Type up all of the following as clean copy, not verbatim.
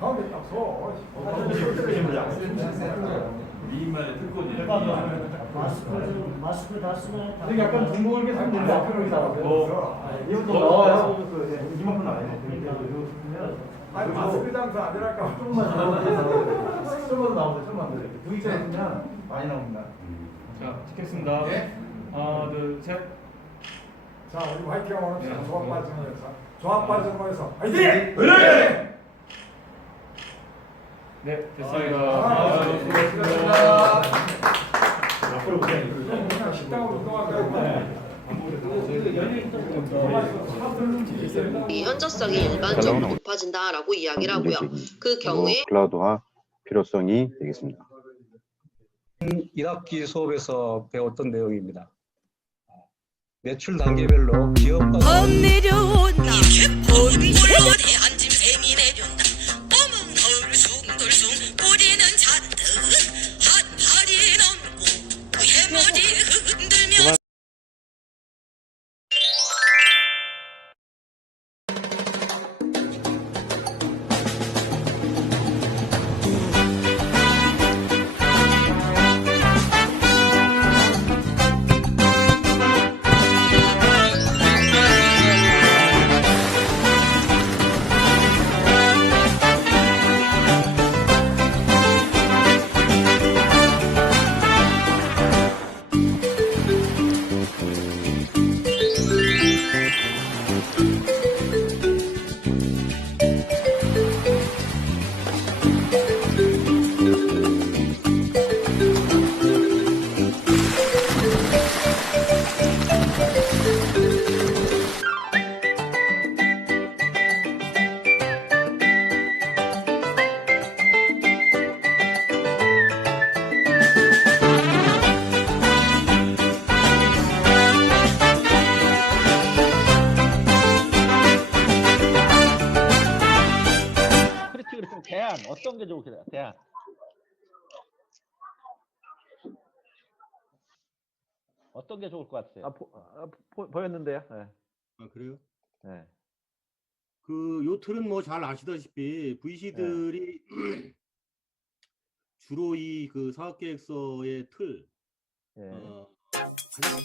가운데 딱 서. 미인만의 특권이에요. 마스크 다 쓰면 되게 약간 둥글게 생겼는데 앞으로 나와서 이것도 나와요. 이만큼 나와요. 아니 마스크 장사 안 될까? 조금만 나오세요. 조금만 더. V자 했으면 많이 나옵니다. 자, 찍겠습니다. 네. 하나, 둘, 셋. 자, 우리 화이팅 하고 조합발전에서 조합발전에서 화이팅! 네! 네, 됐습니다. 수고하셨습니다. 앞으로 그냥 식당으로 운동할까요? 이 현저성이 일반적으로 높아진다라고 이야기를 하고요. 그 경우에 클라우드화 필요성이 되겠습니다. 1학기 수업에서 배웠던 내용입니다. 매출 단계별로 기업과 내려온다 봄물로 대한짐 샘이 내려온다 봄은 덜숭덜숭 뿌리는 잔뜩 한 팔이 넘고 해머리 흔들며 대안 어떤 게 좋겠어요? 대안 어떤 게 좋을 것 같아요? 보였는데요. 네. 아, 그래요? 네. 요 틀은 뭐 잘 아시다시피 VC들이 네. 주로 이 그 사업계획서의 틀 네. 가장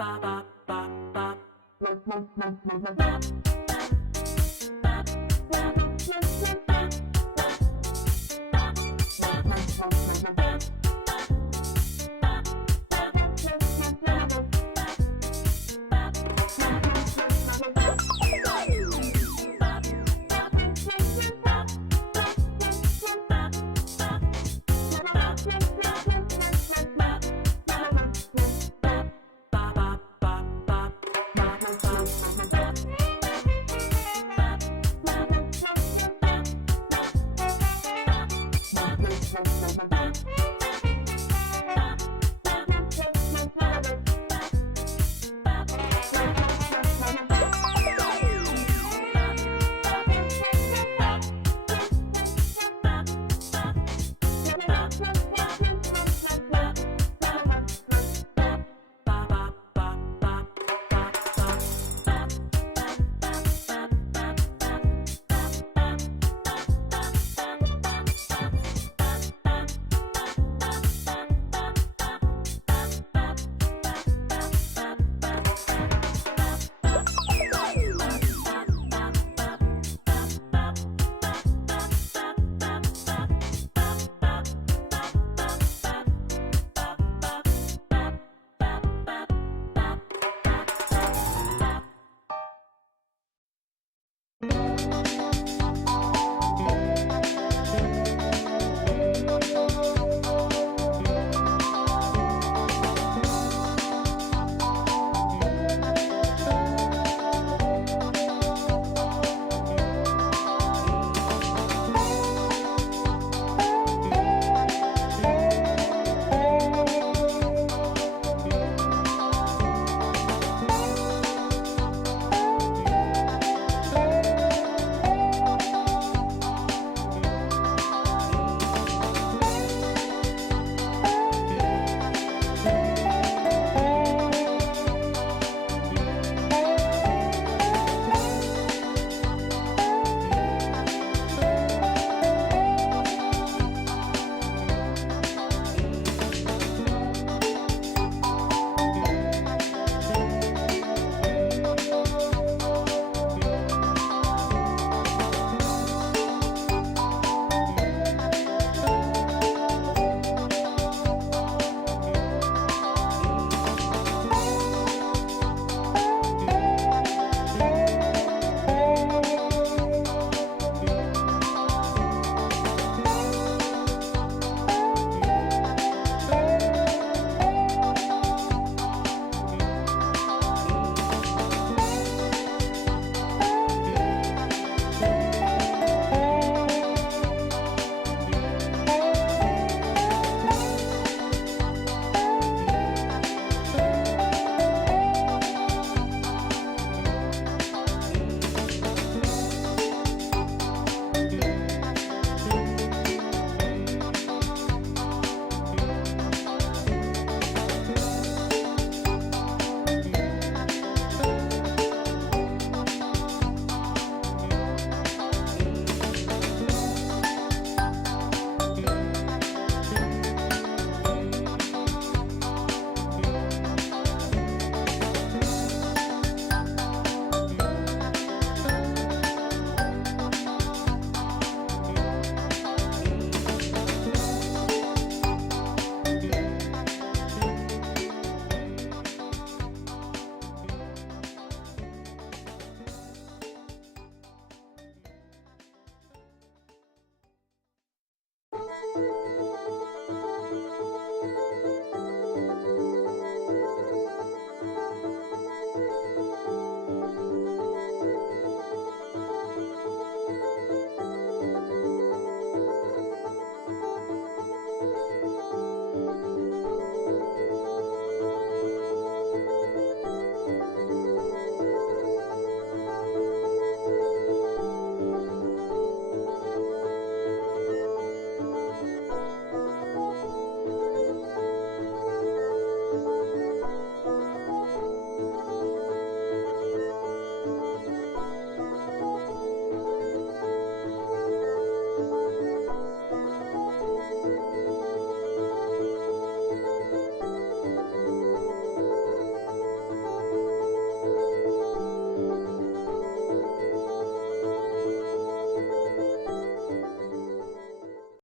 Bye.